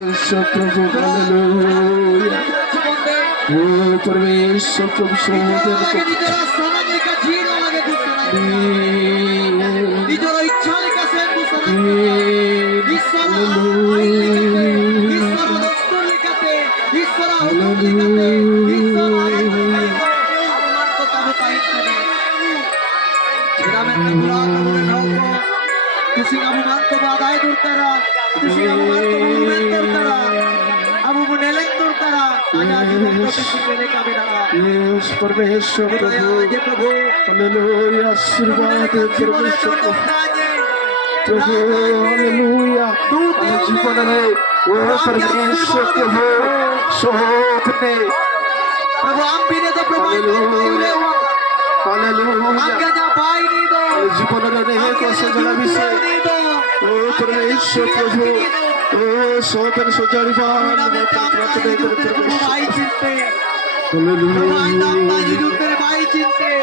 प्रभु hallelujah ओ परमेश्वर प्रभु सोदर परमेश्वर प्रभु हालेलुया आशीर्वाद परमेश्वर प्रभु हालेलुया जीवन में वो परमेश्वर प्रभु शोधने प्रभु हम भी ने तो प्रभु हालेलुया जीवन में कैसे जला विषय ओ परमेश्वर प्रभु ओ सोदर सजारिवान भाई चिंते हालेलुया तेरे भाई चिंते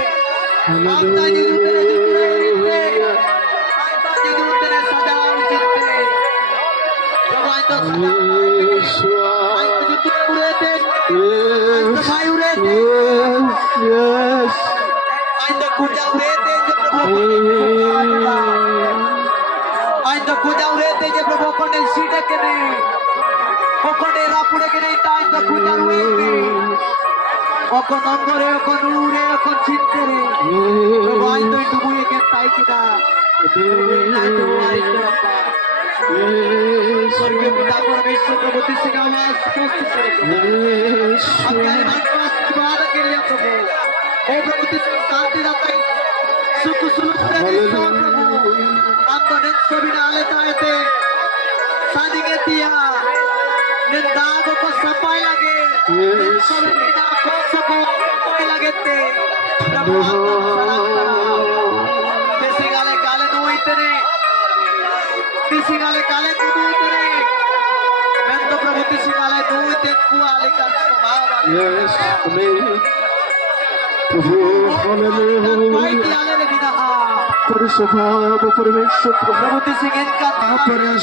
स्वभाव परमेश्वर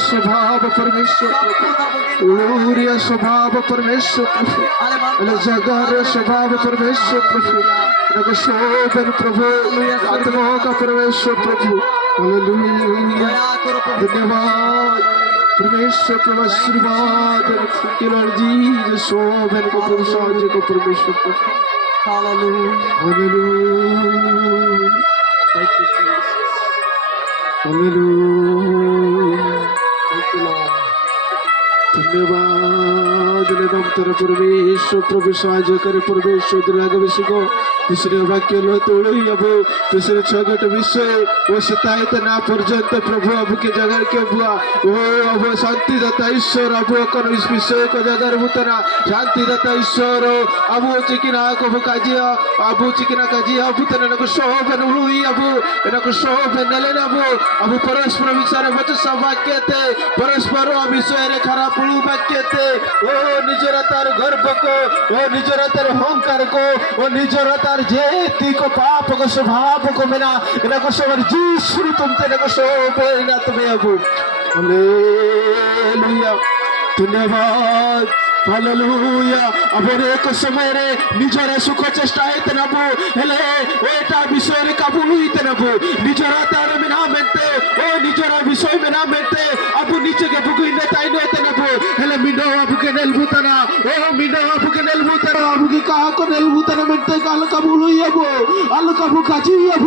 स्वभाव परमेश्वर लूरिया स्वभाव परमेश्वर जगर स्वभाव परमेश्वर प्रभु शोभन प्रभु आत्माओं का परमेश्वर प्रभु धन्यवाद परमेश्वर प्रभु आशीर्वाद जी शोभन को प्रभु साझे को परमेश्वर प्रभु Thank you, Jesus. Hallelujah. Thank you, Lord. धन्यवाद निदम तेरा परमेश्वर प्रभु साझा करे परमेश्वर दिलाग विषय को तीसरे वाक्य लो तोड़ो अब तीसरे छगट विषय वो सतायत ना पर्यंत प्रभु अब के जगह के बुआ वो अब शांति दाता ईश्वर अब कौन इस विषय को जगह बुतना शांति दाता ईश्वर अब चिकिना को काजिया अब चिकिना काजिया अब तना नको शोभन हुई अब नको शोभन नले ना अब परस्पर विचार बच सब वाक्य थे परस्पर विषय रे खराब पुलु वाक्य थे ओ निजरा तार गर्भ को ओ निजरा तार अहंकार को ओ निजरा तार जेती को पाप को स्वभाव को मेना इनको सवर जी शुरू तुम तेरे को शोभे ना तुम्हें अब हालेलुया धन्यवाद हालेलुया अब एक समय रे निजरा सुख चेष्टा है तनबो हेले एटा विषय रे काबू हुई तनबो निजरा तार मेना मेंते ओ निजरा विषय मेना मेंते अब नीचे के बुगु ने ताई ने तनबो हेले मिनो अब के नेलबुतना ओ मिनो अब के नेलबुतना अब की कहा को नेलबुतना मेंते काल काबू हुई अब अल काबू काजी अब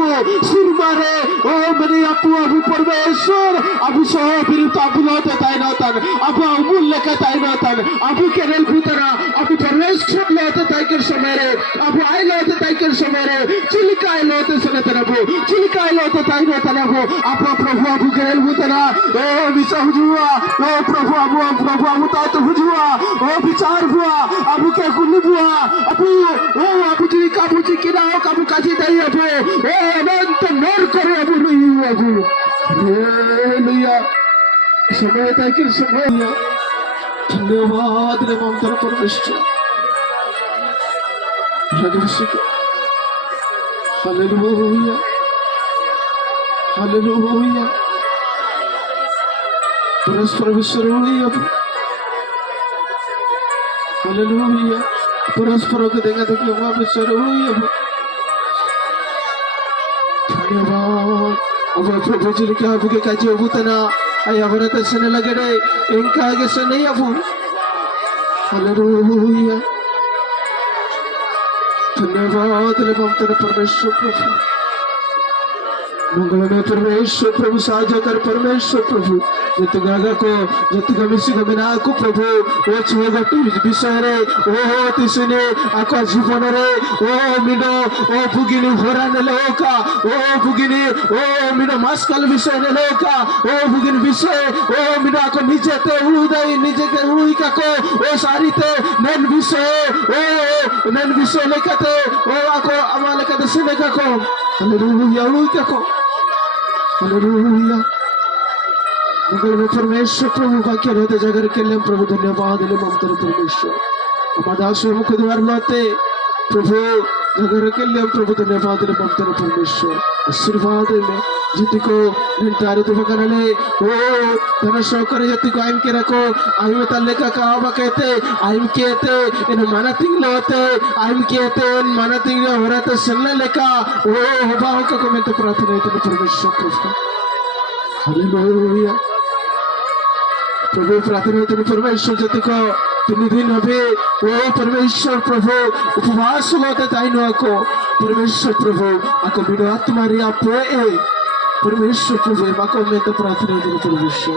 सिर मारे ओ मेरे अपू अब परमेश्वर अब सो विरुद्ध अब लोते ताई न तन अब अमूल्य के ताई न तन अब के नेलबुतना अब परमेश्वर लोते ताई के समय रे अब आई लोते ताई के समय रे चिलकाय लोते सने तनबो चिलकाय लोते ताई न तनबो अब प्रभु अब के नेलबुतना ओ विचार हुआ ओ प्रभु अब तो हुआ ओ विचार हुआ अब के कुल हुआ अब ओ अब जी काबू जी किना हो काबू काजी दई अब ओ अनंत नर करे अब नहीं अब हालेलुया समय ताई के समय धन्यवाद रे मंत्र परमेश्वर हालेलुया हालेलुया परस्पर विश्व हालेलुया परस्पर को देखा देखी हम विश्वास हुई अब धन्यवाद अब प्रभु जी के अब के काजी अबुतना आई अवरत सने लगड़े इनका आगे से नहीं अबू हालेलुया धन्यवाद लेवंतर परमेश्वर प्रभु मंगलमय परमेश्वर प्रभु साझा कर परमेश्वर प्रभु जतगागा को जतगा मिसी गमिना को प्रभु ओ छुगटी विषय रे ओ तिसने आका जीवन रे ओ मिनो ओ भुगिनी होराने लोका ओ भुगिनी ओ मिनो मास्कल विषय ने लोका ओ भुगिनी विषय ओ मिनो आको निजे ते उदय निजे के उई का को ओ सारीते नन विषय लेकते ओ आको अमा लेकते सिने का को हालेलुया उई का को हालेलुया मंगल में परमेश्वर प्रभु वाक्य रहते जागर के लिए प्रभु धन्यवाद ले ममतर परमेश्वर हमारा दास मुख द्वार लाते प्रभु जागर के लिए प्रभु धन्यवाद ले ममतर परमेश्वर आशीर्वाद में जिति को निंतारे तो बकनले ओ धन शौकर जति को आइम के रखो आइम तल्ले का कहावा कहते आइम कहते इन मानतिंग लोते आइम कहते इन मानतिंग हो रहा तो सन्ने लेका ओ हवा को मैं तो प्रार्थना है परमेश्वर प्रभु हालेलुया प्रभु प्रार्थना है परमेश्वर जति को 3 दिन हवे ओ परमेश्वर प्रभु उपवास होते ताइनो को परमेश्वर प्रभु आको बिनो आत्मा रे आपे परमेश्वर प्रभु माको में तो प्रार्थना है परमेश्वर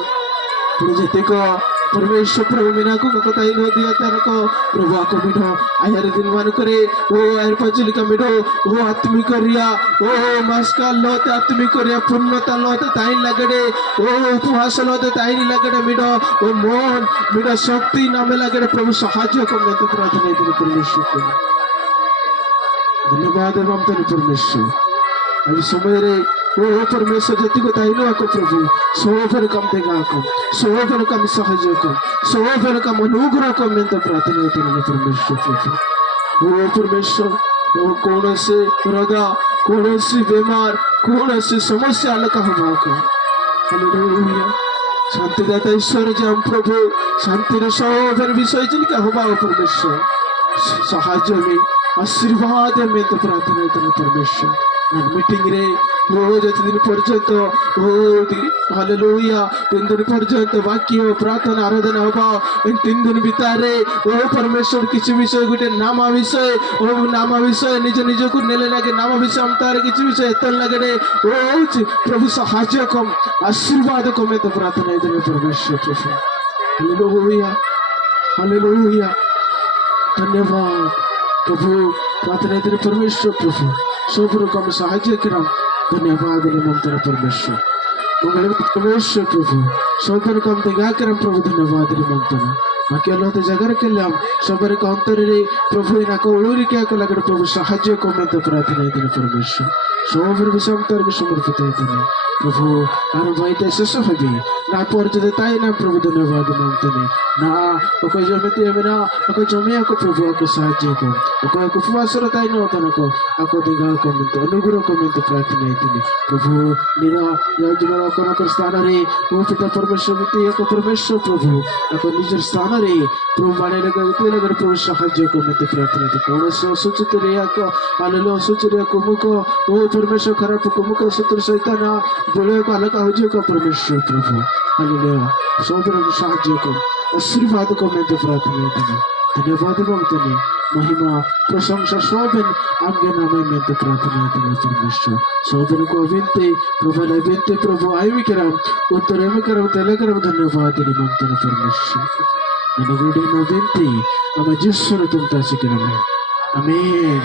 प्रभु जति को परमेश्वर प्रभु मीना को कथा इन दिया तार को प्रभु आको मिठो आयर दिन मान करे ओ आयर पचली का मिठो ओ आत्मिक रिया ओ मास्का लोते आत्मिक रिया पूर्णता लोते ताइन लगड़े ओ उपवास लोते ताइन लगड़े मिठो ओ मोहन मिठो शक्ति नामे लगड़े प्रभु सहाय्य को मैं तो प्रार्थना है परमेश्वर को धन्यवाद एवं तेरे परमेश्वर अभी समय रे ओ परमेश्वर जति को ताइनो आको प्रभु सोफर कम देगा को सोफर कम सहज को सोफर कम अनुग्रह को मैं तो प्रार्थना है तेरे परमेश्वर प्रभु ओ परमेश्वर ओ कौन से रोगा कौन से बीमार कौन से समस्या लगा हुआ को हालेलुया शांति दाता ईश्वर जम प्रभु शांति रे सोफर विषय जिनका हुआ परमेश्वर सहाय्य में आशीर्वाद में तो प्रार्थना है तेरे परमेश्वर मीटिंग रे रोज दिन पर्यंत ओ हालेलुया 3 दिन पर्यंत वाक्य प्रार्थना आराधना होगा इन 3 दिन बितारे ओ परमेश्वर किसी विषय गोटे नामा विषय ओ नामा विषय निज निज को नेले लगे नामा विषय हम तार किसी विषय एतन लगे ओ प्रभु सहाय्य कम आशीर्वाद को मैं तो प्रार्थना है तेरे परमेश्वर प्रभु हालेलुया हालेलुया धन्यवाद प्रभु प्रार्थना है तेरे परमेश्वर प्रभु सब रकम सहाय्य करम धन्यवाद मंत्र परमेश्वर मंगल परमेश्वर प्रभु सब रकम देगा करम प्रभु धन्यवाद मंत्र बाकी अल्लाह तो जगह के लिए सब का अंतर रे प्रभु इना को उलूरी क्या को लगड़ प्रभु सहाय्य को मैं तो प्रार्थना है परमेश्वर सब विषय अंतर में समर्पित है प्रभु आरो भाई ते शेष होबी ना पर्यंत ताई ना प्रभु धन्यवाद मांगते ना ओको जमिति हमें ना ओको जमिया को प्रभु को सहाय्य को ओको को उपवासर ताई न तन को आको देगा को मैं तो अनुग्रह को मैं तो प्रार्थना है प्रभु निरा या जीवन को न स्थान रे ओ पिता परमेश्वर मिति को परमेश्वर प्रभु आको निज स्थान रे प्रभु माने लगे ते लगे प्रभु सहाय्य को मैं तो प्रार्थना है कौन से सूचित रे आको हालेलुया सूचित रे को मुको ओ परमेश्वर खराब को मुको शत्रु शैतान बोले को अलग हो जो का परमेश्वर प्रभु हालेलुया सोदर सहाय्य को आशीर्वाद को मैं तो प्रार्थना है धन्यवाद मांगते हैं महिमा प्रशंसा सोबन आज्ञा नाम में तो प्रार्थना है परमेश्वर सोबन को विनते प्रभु ले विनते प्रभु आयु करम उत्तर में करम तेले करम धन्यवाद मांगते हैं परमेश्वर ननगुडी नो विनते हम जिसुर तुम तासी करम आमीन।